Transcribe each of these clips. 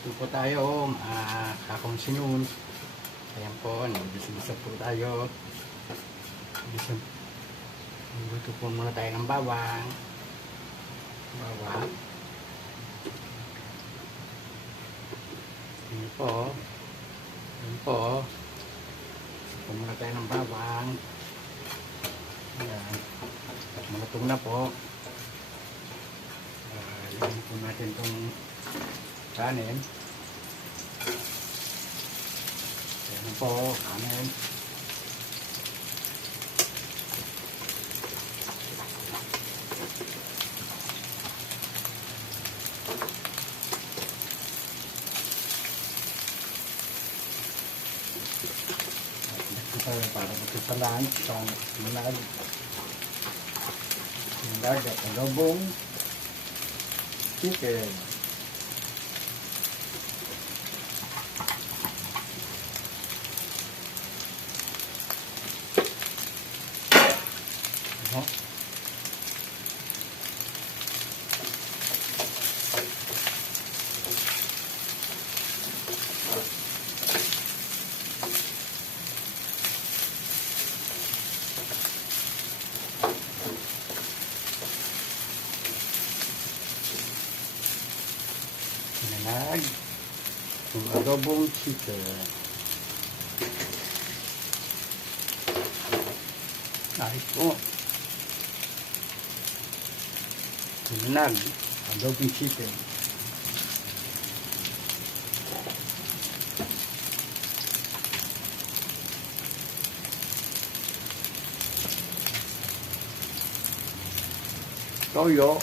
Ito po tayo, kakong sinun. Ayan po, nagbisa-bisa po tayo. Luto po muna tayo ng bawang. Bawang. Ayan po. Ayan po. Luto po muna tayo ng bawang. Ayan. Malutong na po. Ayan po natin itong kanin. Ayan po, kanin. Para ito sa lunch, sa malag at adobong chicken. Malag yung adobong chicken. Ayos po. Malag adobong chicken. Toyo.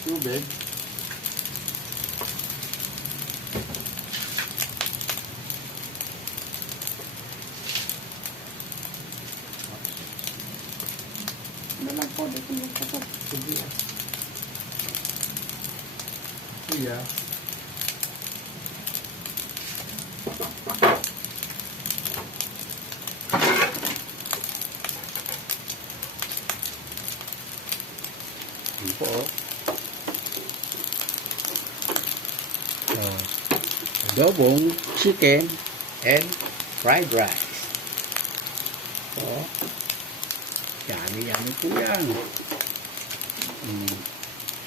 Tubig. Ano lang po, dito yung ito. Sige. Kuya. Yan po. Adobong chicken and fried rice. So, yummy po yan.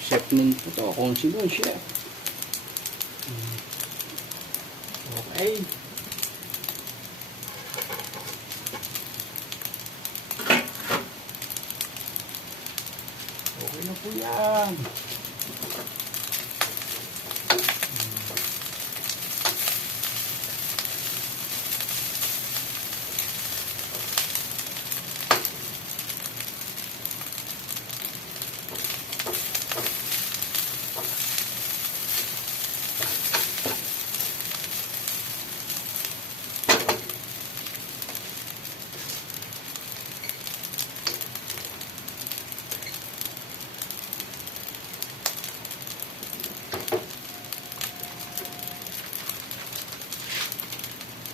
Chef nun po to, kung sino chef. Okay. Okay na po yan.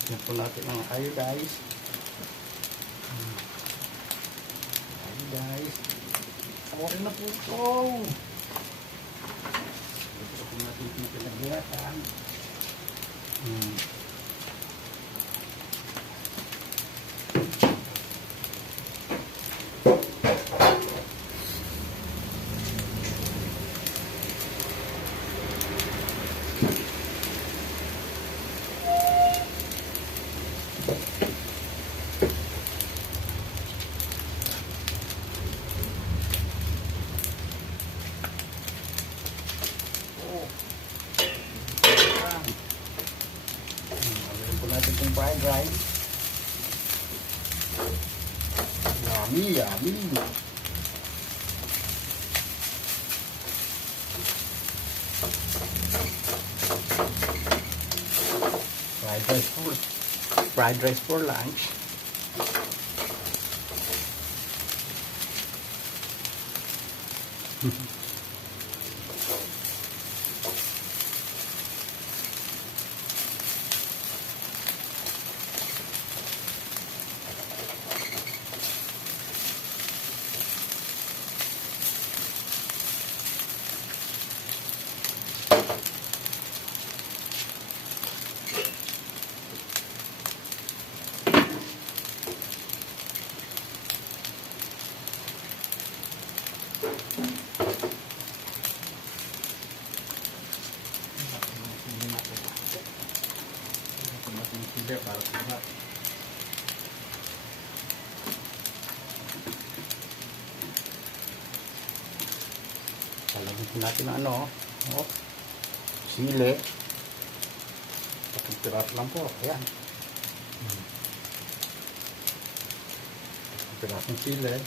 Yan po natin ang iodized. Iodized. Okay na po ito. Ito po natin yung pinagyatan. Natin itong fried rice. Yummy. Fried rice for lunch. Hindi, para sa mga. Talagyan natin ang ano, oh, sili. Pagpiraso lang po, ayan. Pirasong sili.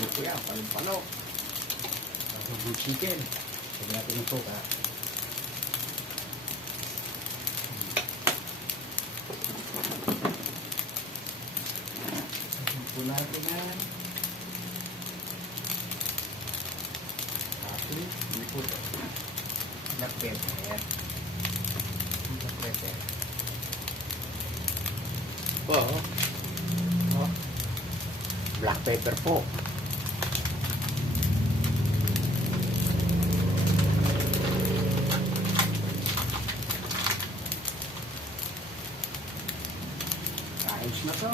Ito yan, palong-palo. Yung chicken. Sabi natin yung suka. Ito natin yan. Tapos, hindi po. Black pepper. Black pepper. Oh. Oh. Black pepper po. Ayos na to.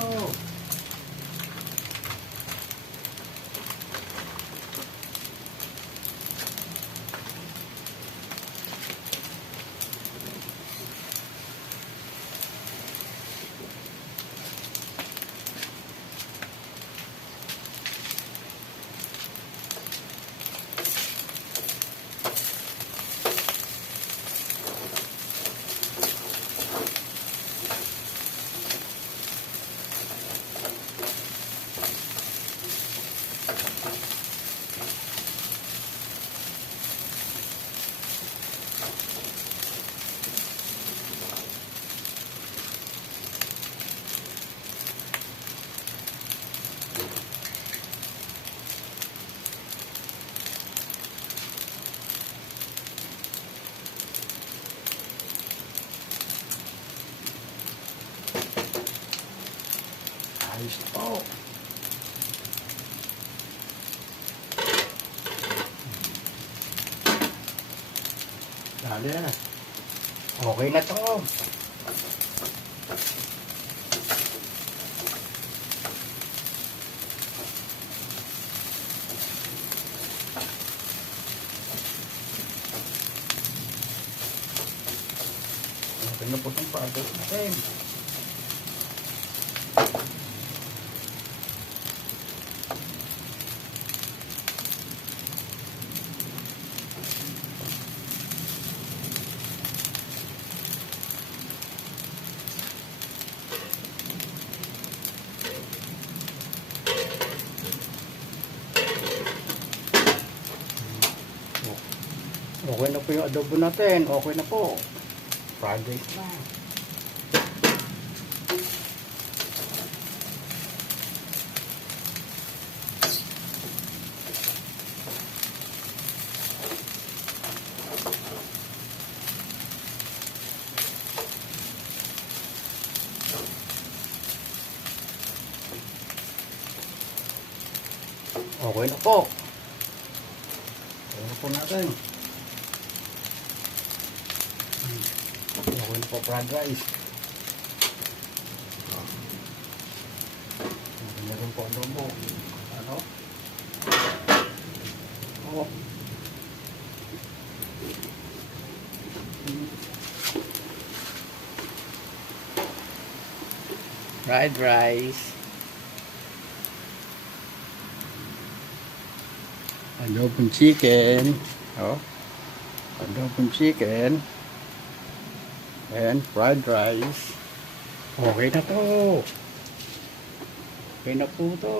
Ayos na po. Dali na. Okay na to. Okay na po itong product natin. Okay na po yung adobo natin. Okay na po. Fried rice na. Okay na po. Okay na po natin. Okay na po fried rice. Meron po adobo. Ano? Oh. Fried rice. Adobong chicken. Oh. Adobong chicken. And fried rice. Okay na to. Okay na po to.